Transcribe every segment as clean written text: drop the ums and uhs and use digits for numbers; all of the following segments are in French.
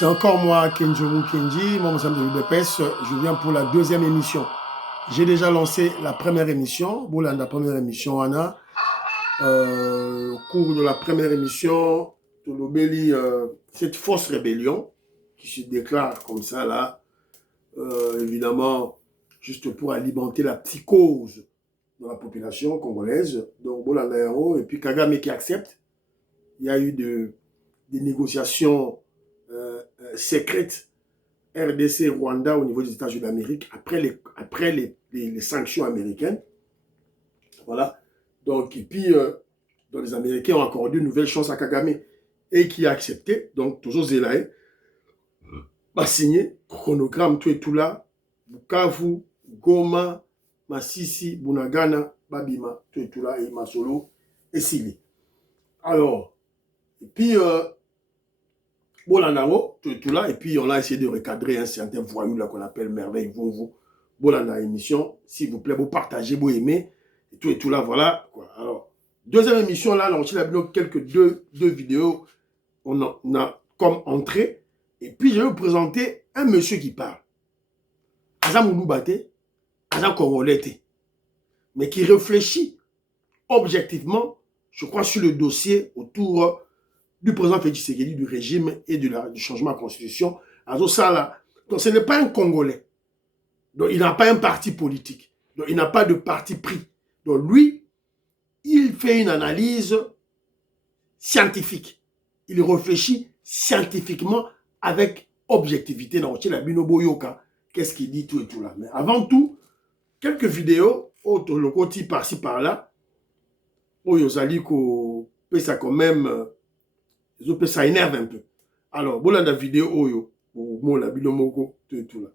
C'est encore moi, Kenjomu Kenji, moi, Moussam de l'UDPS. Je viens pour la deuxième émission. J'ai déjà lancé la première émission. Bon, la première émission, on a. Au cours de la première émission, Tolobeli, cette fausse rébellion qui se déclare comme ça, là, évidemment, juste pour alimenter la psychose de la population congolaise. Donc, Bolanda Yaro, et puis Kagame qui accepte. Il y a eu des négociations secrètes RDC-Rwanda au niveau des États-Unis d'Amérique après les sanctions américaines. Voilà. Donc, et puis, donc les Américains ont accordé une nouvelle chance à Kagame et qui a accepté. Donc, toujours Zelaé a signé chronogramme, tout et tout là, Bukavu, Goma, Masisi, Bunagana, Babima, tout et tout là, et Masolo, et Sili. Alors, et puis, Bolandaro, tout et tout là, et puis on a essayé de recadrer un certain voyou là qu'on appelle Merveille Vovo. Bolanda émission, s'il vous plaît, vous partagez, vous aimez, et tout là, voilà. Quoi. Alors, deuxième émission là, on a quelques deux vidéos, on a comme entrée, et puis je vais vous présenter un monsieur qui parle. Azam Mouloubate, Azam Congolais, mais qui réfléchit objectivement, je crois, sur le dossier autour du président Félix Tshisekedi, du régime et du changement de la constitution. Donc ce n'est pas un Congolais. Donc il n'a pas un parti politique. Donc il n'a pas de parti pris. Donc lui, il fait une analyse scientifique. Il réfléchit scientifiquement avec objectivité. Donc la Binoboyoka, qu'est-ce qu'il dit, tout et tout là. Mais avant tout, quelques vidéos, autres le côté par-ci par-là, où Yozali ça quand même. Ça énerve un peu. Alors, voilà la vidéo Oyo, bon la binomoko, tout et tout là.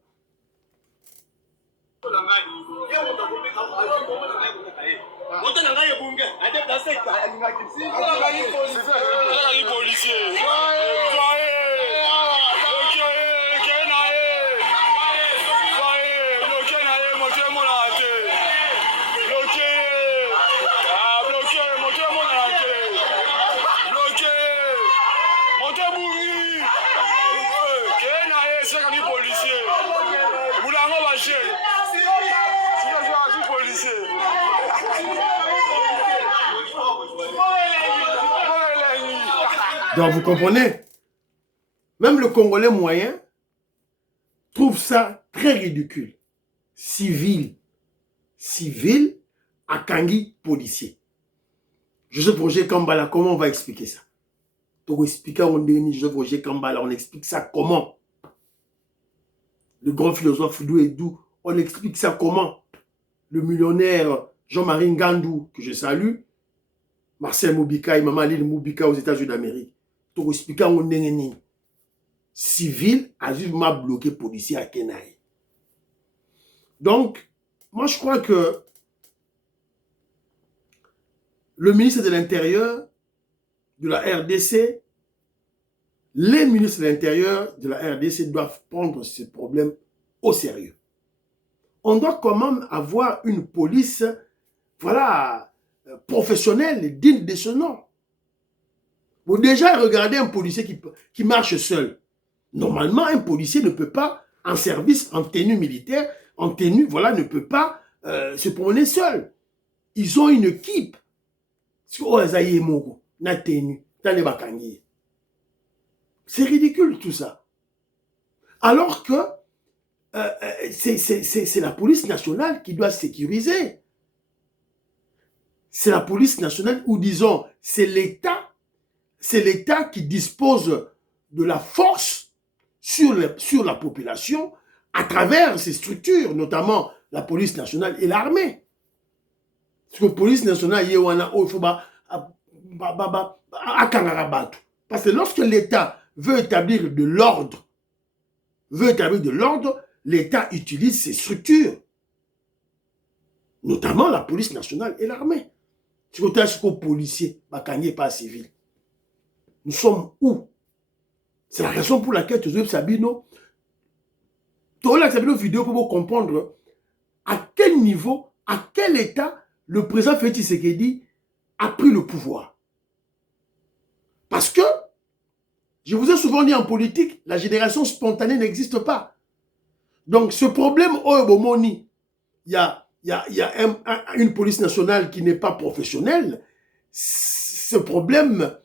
Donc vous comprenez, même le Congolais moyen trouve ça très ridicule. Civil à Kangi policier. Joseph Roger Kambala, comment on va expliquer ça? Pour expliquer à Joseph Roger Kambala, on explique ça comment? Le grand philosophe Douedou, on explique ça comment? Le millionnaire Jean-Marie Ngandou, que je salue, Marcel Moubika et Maman Lille Moubika aux États-Unis d'Amérique. Pour expliquer à mon civil a juste bloqué policier à Kenaï. Donc, moi je crois que le ministre de l'Intérieur de la RDC, les ministres de l'Intérieur de la RDC doivent prendre ces problèmes au sérieux. On doit quand même avoir une police, voilà, professionnelle, digne de ce nom. Vous déjà regardez un policier qui marche seul. Normalement, un policier ne peut pas, en service, en tenue militaire, en tenue, voilà, ne peut pas se promener seul. Ils ont une équipe. C'est ridicule tout ça. Alors que c'est la police nationale qui doit sécuriser. C'est la police nationale, ou disons, c'est l'État qui dispose de la force sur la population à travers ses structures, notamment la police nationale et l'armée. Parce que la police nationale, parce que lorsque l'État veut établir de l'ordre, l'État utilise ses structures, notamment la police nationale et l'armée. Si vous êtes un policier, pas civil. Nous sommes où? C'est la raison pour laquelle Joseph Sabino, vidéo pour vous comprendre à quel niveau, à quel état le président Félix Tshisekedi a pris le pouvoir. Parce que Je vous ai souvent dit en politique, la génération spontanée n'existe pas. Donc ce problème, il y a une police nationale qui n'est pas professionnelle. Ce problème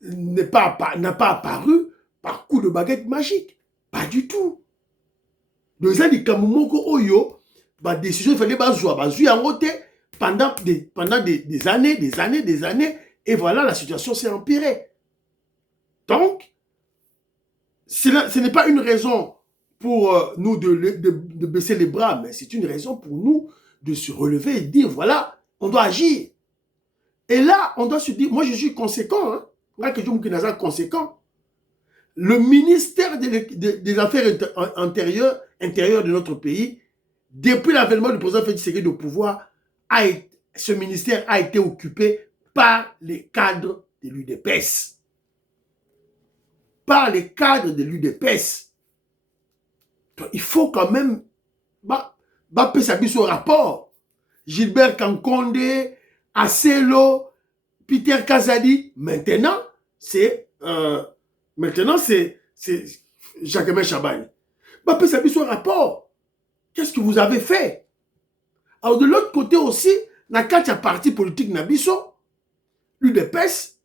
n'a pas apparu par coup de baguette magique. Pas du tout. Donc, ça dit Oyo, la décision, il fallait pendant des années, et voilà, la situation s'est empirée. Donc, ce n'est pas une raison pour nous de baisser les bras, mais c'est une raison pour nous de se relever et de dire, voilà, on doit agir. Et là, on doit se dire, moi je suis conséquent, hein, conséquent. Le ministère des Affaires intérieures de notre pays, depuis l'avènement du président Félix Tshisekedi au pouvoir, ce ministère a été occupé par les cadres de l'UDPS. Par les cadres de l'UDPS. Il faut quand même ce rapport. Gilbert Kankonde, Acelo, Peter Kazadi, maintenant c'est Jacquemin Chabagne. Ce rapport. Qu'est-ce que vous avez fait? Alors de l'autre côté aussi, Nakatia parti politique Nabiso, l'UDPS,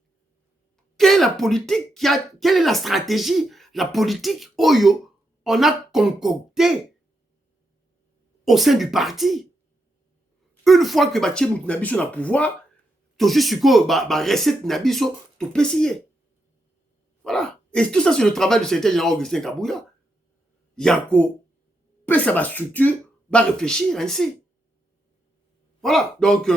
quelle est la politique, quelle est la stratégie, la politique Oyo, on a concocté au sein du parti. Une fois que Batiem Nabiso n'a pouvoir, tu juste recette Nabiso, tu peux essayer. Voilà. Et tout ça, c'est le travail du secrétaire général Augustin Kabouya. Yako, ça va structure, va réfléchir ainsi. Voilà. Donc,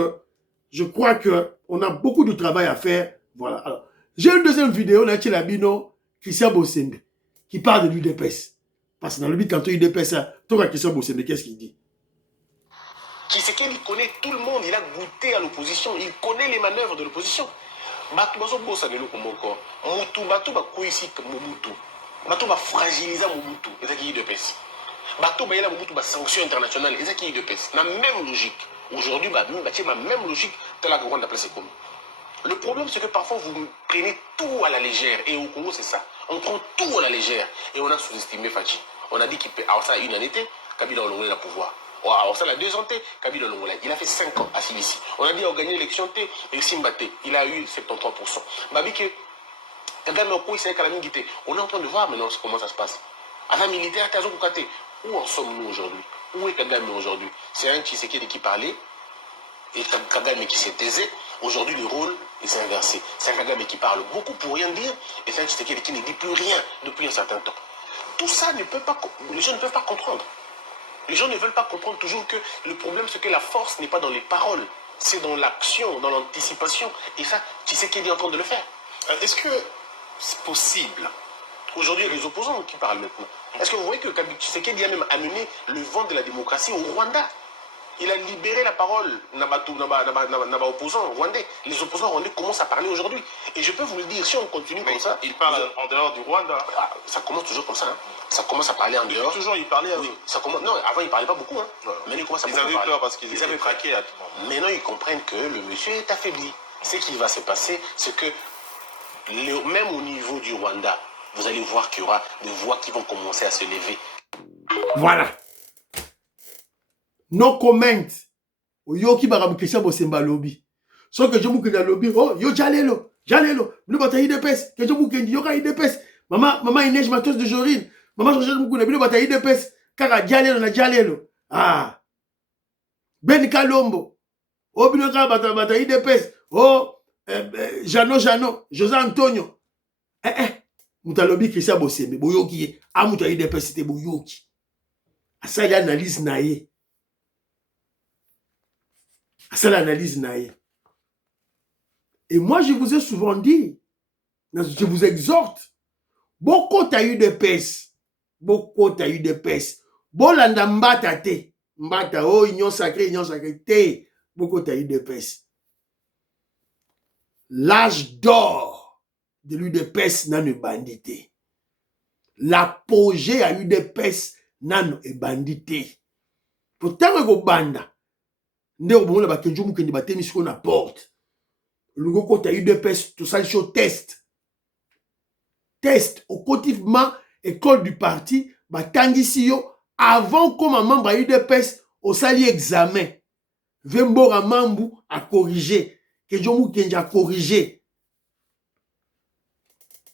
je crois qu'on a beaucoup de travail à faire. Voilà. Alors, j'ai une deuxième vidéo, là, Labino, Christian Bossembe, qui parle de l'UDPS. Parce que dans le but, quand l'UDPS, toi, Christian Bossembe, qu'est-ce qu'il dit? Tshisekedi connaît tout le monde, il a goûté à l'opposition, il connaît les manœuvres de l'opposition. Bato bazo bossa nelo komoko. Mutu bato ba koisi Mobutu. Bato ba fragiliser Mobutu, ezaki UDPS. Bato ba yela Mobutu ba sanction internationale, ezaki UDPS. Na même logique. Aujourd'hui ba même logique de la grande place comme. Le problème c'est que parfois vous prenez tout à la légère et au Congo c'est ça. On prend tout à la légère et on a sous-estimé Fachi. On a dit qu'il peut avoir ça une année, Kabila a le pouvoir. Alors ça, la 2 ans, Kabila Longola, il a fait 5 ans à Silici. On a dit qu'il a gagné l'élection, et Simbate, il a eu 73%. Babike, on est en train de voir maintenant comment ça se passe. À la militaire, où en sommes-nous aujourd'hui? Où est Kagame aujourd'hui? C'est un Tshisekedi qui parlait, et Kagame qui s'est taisé. Aujourd'hui, le rôle s'est inversé. C'est un Kagame qui parle beaucoup pour rien dire, et c'est un Tshisekedi qui ne dit plus rien depuis un certain temps. Tout ça, les gens ne peuvent pas comprendre. Les gens ne veulent pas comprendre toujours que le problème, c'est que la force n'est pas dans les paroles, c'est dans l'action, dans l'anticipation. Et ça, tu sais qu'il est en train de le faire. Est-ce que c'est possible? Aujourd'hui, il y a les opposants qui parlent maintenant. Est-ce que vous voyez que Tshisekedi a même amené le vent de la démocratie au Rwanda? Il a libéré la parole Naba opposants rwandais. Les opposants rwandais commencent à parler aujourd'hui. Et je peux vous le dire, si on continue comme ça... Il parle en dehors du Rwanda. Ça commence toujours comme ça. Hein. Ça commence à parler en dehors. Toujours, il parlait. Oui, ça commence... Non, avant, il ne parlait pas beaucoup. Hein. Ouais. Maintenant, il commence à parler. Ils avaient peur parce qu'ils avaient craqué à tout le monde. Maintenant, ils comprennent que le monsieur est affaibli. Ce qui va se passer, c'est que même au niveau du Rwanda, vous allez voir qu'il y aura des voix qui vont commencer à se lever. Voilà. No comment. Yoki baramukisha bosemba lobby. So que je mouke dans lobby, oh yo jalelo. Nous bataille de pes. Que je mouke ndi yoka de pes. Maman inej matos de jorine. Maman je mouke na bino bataille de pes. Kaka jalelo na jalelo. Ah. Ben Kalombo. Oh bino ka bataille de pes. Oh Jano, José Antonio. Mutalobi Christian Bosembe boyoki. Ah mutaille de pes c'était boyoki. Asa il analyse naie. C'est l'analyse naïe. Et moi, je vous ai souvent dit, je vous exhorte, beaucoup t'as eu de pèse. Beaucoup t'as eu de pèse. Bolanda mbata te. Mbata, oh, union sacrée, te. Beaucoup t'as eu de pèse. L'âge d'or de l'UDPS n'a ne bandité. L'apogée à l'UDPS n'a ne bandité. Pourtant, go banda. Ndeko bomona bakenjo mukendi bateni siko na porte. Lugo kota UDPS to sali show test. test au quotidiennement école du parti batangisi yo avant comme membre à UDPS au sali examen Vembora Mambu a corrigé que Jomu Kenji a corrigé.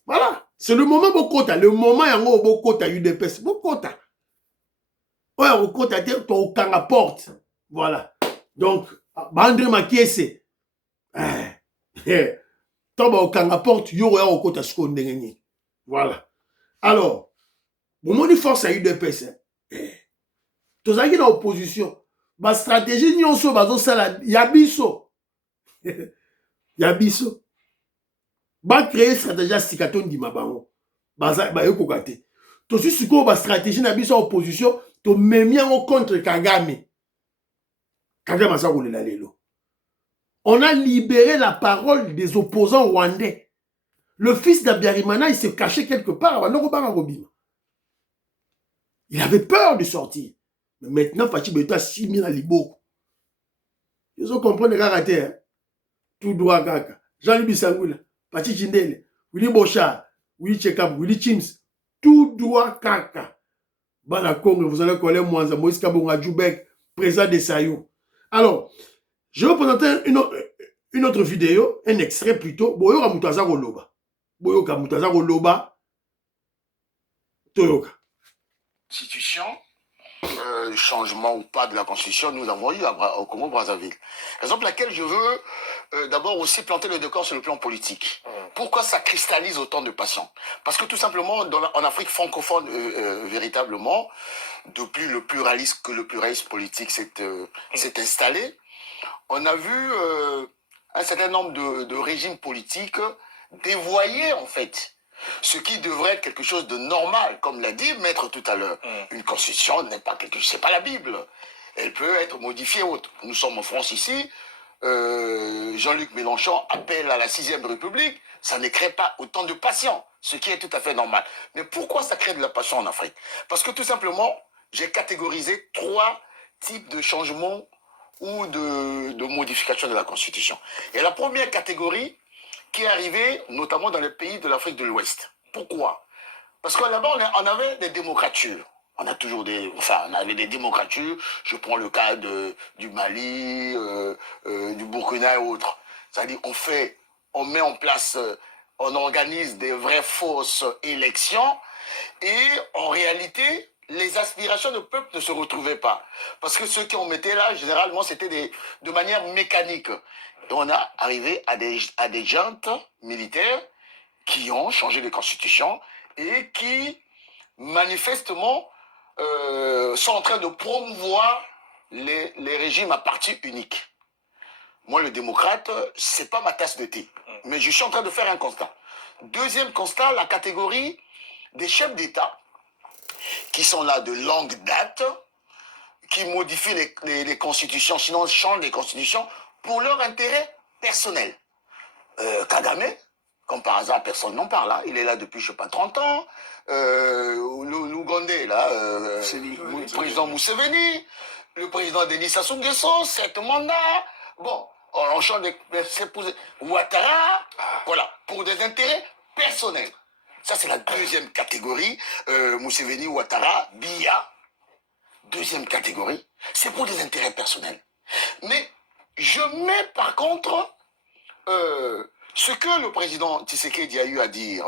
Voilà, c'est le moment Bokota, le moment yango Bokota UDPS Bokota. Ouais, Bokota te to kanga porte. Voilà. Donc Bandre Makiese Toba okanga porte yo ya okota sko ndengeni. Voilà. Alors, moment de force à UDPS. Tozaki dans opposition. Ma stratégie nyonso bazo sala yabiso. Yabiso. Ba créer stratégie sikaton di mabango. Baza ba yokokate. To si siko ba stratégie na biso opposition to memia contre Kagame. Kagame sa kolela lelo. On a libéré la parole des opposants rwandais. Le fils d'Abiyarimana, il s'est caché quelque part. Il avait peur de sortir. Mais maintenant, Fachi Beto a 6 000 à Liboko. Ils ont compris les caractères. Tout droit, Kaka. Jean-Louis Bissangoula, Fachi Chindele, Willy Bochard, Willy Tchekab, Willy Chims. Tout droit, Kaka. Bana Congo, vous allez connaître Mwanza, Moïse Kabonga Djoubek, président de Sayou. Alors, je vais vous présenter une autre vidéo, un extrait plutôt. Boyo Kamutaza Roloba. Boyo Kamutaza Roloba. Toyoka. Constitution, changement ou pas de la Constitution, nous avons eu au Congo-Brazzaville. Raison pour laquelle je veux d'abord aussi planter le décor sur le plan politique. Pourquoi ça cristallise autant de passion? Parce que tout simplement, en Afrique francophone, véritablement, depuis le pluralisme politique s'est installé, on a vu un certain nombre de régimes politiques dévoyer en fait ce qui devrait être quelque chose de normal, comme l'a dit Maître tout à l'heure. Une constitution n'est pas quelque chose, c'est pas la Bible. Elle peut être modifiée autre. Nous sommes en France ici. Jean-Luc Mélenchon appelle à la 6e République. Ça ne crée pas autant de passion, ce qui est tout à fait normal. Mais pourquoi ça crée de la passion en Afrique? Parce que tout simplement, j'ai catégorisé 3 types de changements ou de modifications de la Constitution. Et la première catégorie qui est arrivée notamment dans les pays de l'Afrique de l'Ouest. Pourquoi? Parce que là-bas, on avait des démocratures. On a toujours on avait des démocratures. Je prends le cas du Mali, du Burkina et autres. C'est-à-dire, on met en place, on organise des vraies fausses élections et en réalité, les aspirations du peuple ne se retrouvaient pas. Parce que ceux qui ont metté là, généralement, c'était de manière mécanique. Et on a arrivé à des juntes militaires qui ont changé les constitutions et qui, manifestement, sont en train de promouvoir les régimes à parti unique. Moi, le démocrate, c'est pas ma tasse de thé. Mais je suis en train de faire un constat. Deuxième constat, la catégorie des chefs d'État qui sont là de longue date, qui modifient les constitutions, sinon changent les constitutions pour leur intérêt personnel. Kagame, comme par hasard, personne n'en parle. Hein. Il est là depuis, je ne sais pas, 30 ans. L'Ougandais, là, le président Museveni, le président Denis Sassou Nguesso, 7 mandats. Bon, on change Ouattara, voilà, pour des intérêts personnels. Ça, c'est la deuxième catégorie. Museveni, Ouattara, Biya. Deuxième catégorie, c'est pour des intérêts personnels. Mais je mets par contre ce que le président Tshisekedi a eu à dire,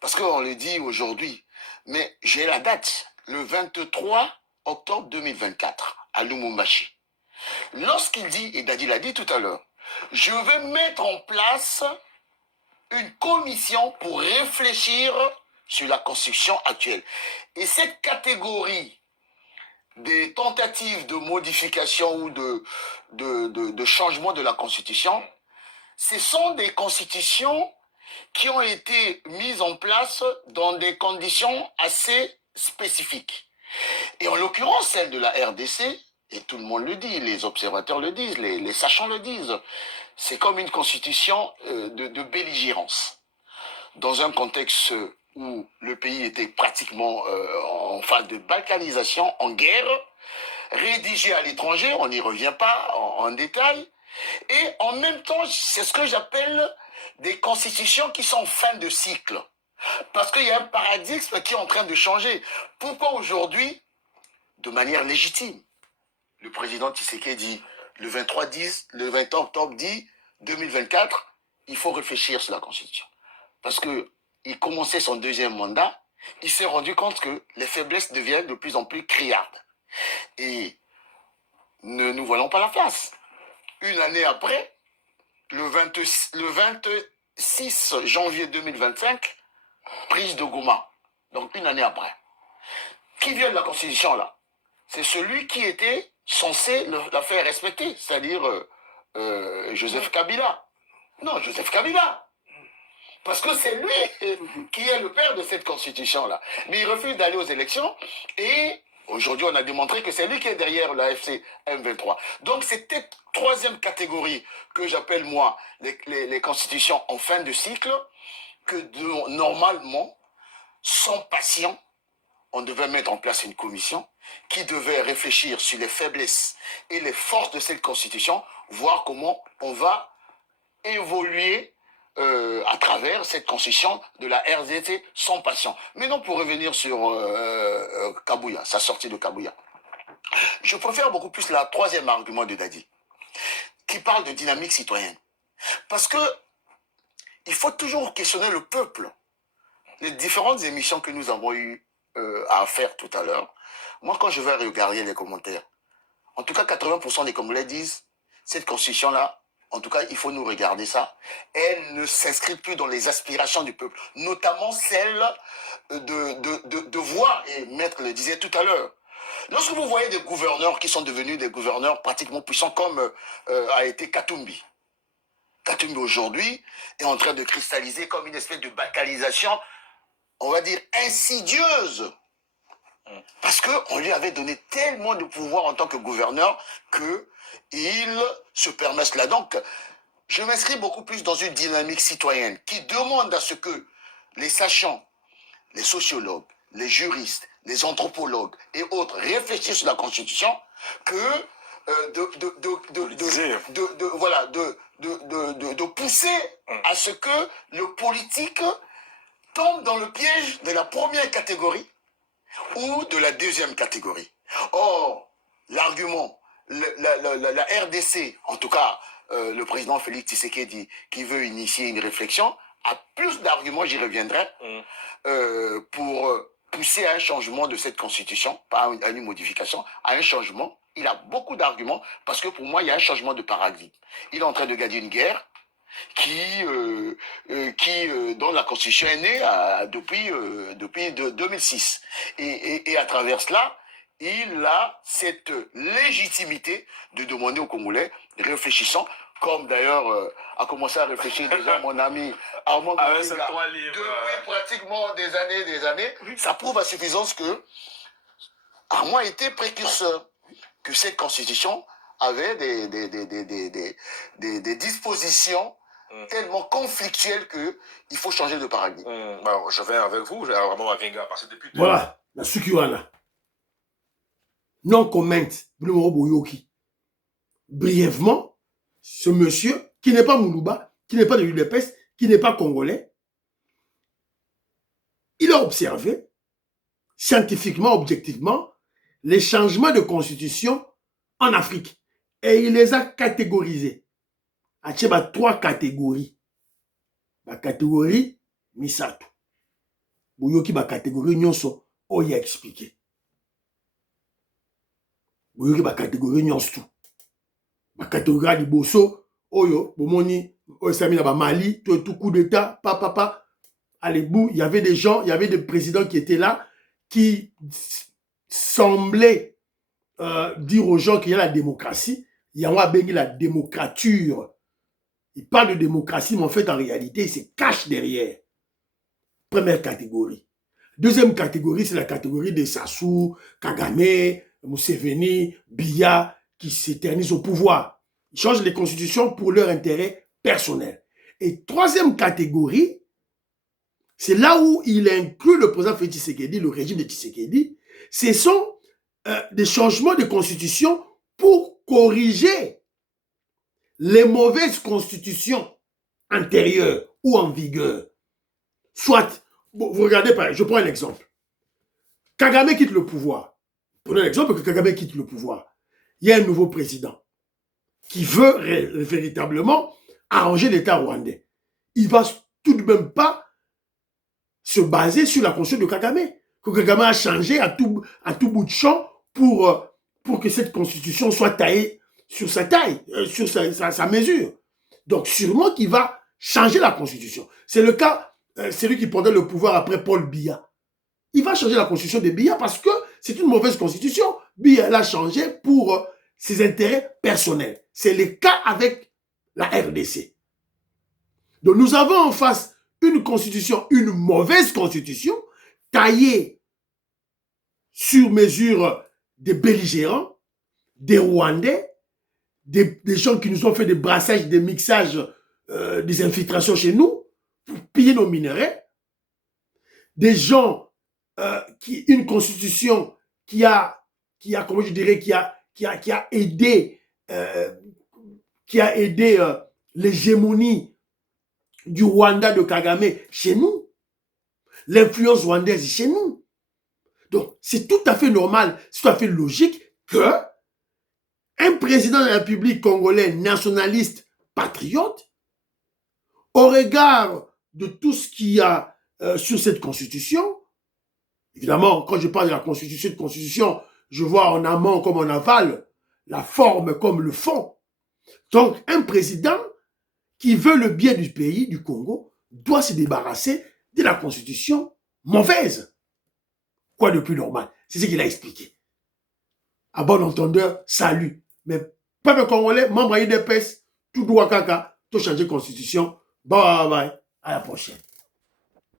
parce qu'on le dit aujourd'hui, mais j'ai la date, le 23 octobre 2024, à Lumumbashi. Lorsqu'il dit, et Dadi l'a dit tout à l'heure, je vais mettre en place une commission pour réfléchir sur la constitution actuelle. Et cette catégorie des tentatives de modification ou de changement de la Constitution, ce sont des constitutions qui ont été mises en place dans des conditions assez spécifiques. Et en l'occurrence, celle de la RDC, et tout le monde le dit, les observateurs le disent, les sachants le disent, c'est comme une constitution de belligérance. Dans un contexte où le pays était pratiquement en phase de balkanisation, en guerre, rédigé à l'étranger, on n'y revient pas en détail, et en même temps, c'est ce que j'appelle des constitutions qui sont en fin de cycle. Parce qu'il y a un paradigme qui est en train de changer. Pourquoi aujourd'hui, de manière légitime, le président Tshisekedi, le 20 octobre dit, 2024, il faut réfléchir sur la Constitution. Parce qu'il commençait son deuxième mandat, il s'est rendu compte que les faiblesses deviennent de plus en plus criardes. Et ne nous voilons pas la face. Une année après, le 26 janvier 2025, prise de Goma. Donc une année après. Qui viole la Constitution là? C'est celui qui était censé la faire respecter, c'est-à-dire Joseph Kabila. Non, Joseph Kabila. Parce que c'est lui qui est le père de cette constitution-là. Mais il refuse d'aller aux élections et aujourd'hui on a démontré que c'est lui qui est derrière la FC M23. Donc c'est cette troisième catégorie que j'appelle moi les constitutions en fin de cycle que normalement, sans patient, on devait mettre en place une commission qui devait réfléchir sur les faiblesses et les forces de cette constitution, voir comment on va évoluer à travers cette constitution de la RDC sans patient. Mais non, pour revenir sur Kabouya, sa sortie de Kabouya. Je préfère beaucoup plus le troisième argument de Dadi, qui parle de dynamique citoyenne. Parce que il faut toujours questionner le peuple. Les différentes émissions que nous avons eu à faire tout à l'heure, moi quand je vais regarder les commentaires, en tout cas 80% des Congolais disent, cette constitution-là, en tout cas, il faut nous regarder ça. Elle ne s'inscrit plus dans les aspirations du peuple, notamment celle de voir, et Maître le disait tout à l'heure, lorsque vous voyez des gouverneurs qui sont devenus des gouverneurs pratiquement puissants comme a été Katumbi. Katumbi aujourd'hui est en train de cristalliser comme une espèce de baccalisation, on va dire insidieuse. Parce qu'on lui avait donné tellement de pouvoir en tant que gouverneur qu'il se permet cela. Donc, je m'inscris beaucoup plus dans une dynamique citoyenne qui demande à ce que les sachants, les sociologues, les juristes, les anthropologues et autres réfléchissent sur la Constitution que de pousser à ce que le politique tombe dans le piège de la première catégorie ou de la deuxième catégorie. Or, l'argument, la RDC, en tout cas le président Félix Tshisekedi, qui veut initier une réflexion, a plus d'arguments, j'y reviendrai, pour pousser à un changement de cette constitution, pas à une modification, à un changement. Il a beaucoup d'arguments, parce que pour moi, il y a un changement de paradigme. Il est en train de gagner une guerre dont la Constitution est née depuis 2006. Et à travers cela, il a cette légitimité de demander aux Congolais, réfléchissant, comme d'ailleurs a commencé à réfléchir déjà mon ami Armand Gabriel, depuis pratiquement des années, ça prouve à suffisance que Armand était précurseur, que cette Constitution avait des dispositions tellement conflictuelles qu'il faut changer de paradigme. Bon, je vais avec vous, Ramon Avinga, parce que depuis... Voilà, la Sukiwana. Non comment, Boyoki. Brièvement, ce monsieur, qui n'est pas Moulouba, qui n'est pas de l'UDPS, qui n'est pas congolais, il a observé, scientifiquement, objectivement, les changements de constitution en Afrique. Et il les a catégorisés. Il y a 3 catégories. La catégorie Misato. Boyoki, la catégorie Nyonso, il a expliqué. Boyoki, la catégorie Nyonso. La catégorie de Bosso, Oyo, Bomoni, Oysami, Mali, tout coup d'état, papa. Allez, bout, il y avait des gens, il y avait des présidents qui étaient là, qui semblaient dire aux gens qu'il y a la démocratie. Il y a la démocrature. Il parle de démocratie, mais en fait, en réalité, il se cache derrière. Première catégorie. Deuxième catégorie, c'est la catégorie des Sassou, Kagame, Museveni, Biya, qui s'éternisent au pouvoir. Ils changent les constitutions pour leur intérêt personnel. Et troisième catégorie, c'est là où il inclut le président Félix Tshisekedi, le régime de Tshisekedi. Ce sont des changements de constitution pour corriger les mauvaises constitutions antérieures ou en vigueur. Soit vous regardez, je prends un exemple. Kagame quitte le pouvoir. Prenons l'exemple que Kagame quitte le pouvoir. Il y a un nouveau président qui veut véritablement arranger l'État rwandais. Il ne va tout de même pas se baser sur la constitution de Kagame. Que Kagame a changé à tout bout de champ pour que cette constitution soit taillée sur sa taille, sur sa mesure. Donc sûrement qu'il va changer la constitution. C'est le cas, celui qui prendrait le pouvoir après Paul Biya. Il va changer la constitution de Biya parce que c'est une mauvaise constitution. Biya l'a changé pour ses intérêts personnels. C'est le cas avec la RDC. Donc nous avons en face une constitution, une mauvaise constitution, taillée sur mesure des belligérants, des Rwandais, des gens qui nous ont fait des brassages, des mixages, des infiltrations chez nous, pour piller nos minerais, des gens une constitution qui a comment je dirais, qui a aidé l'hégémonie du Rwanda de Kagame chez nous, l'influence rwandaise chez nous. Donc, c'est tout à fait normal, c'est tout à fait logique que un président de la République congolais nationaliste patriote, au regard de tout ce qu'il y a sur cette constitution, évidemment, quand je parle de la constitution, je vois en amont comme en aval, la forme comme le fond. Donc, un président qui veut le bien du pays, du Congo, doit se débarrasser de la constitution mauvaise. Quoi de plus normal? C'est ce qu'il a expliqué. À bon entendeur, salut. Mais peuple congolais, membre IDPS, tout doit caca, tout changer de constitution. Bye bye. À la prochaine.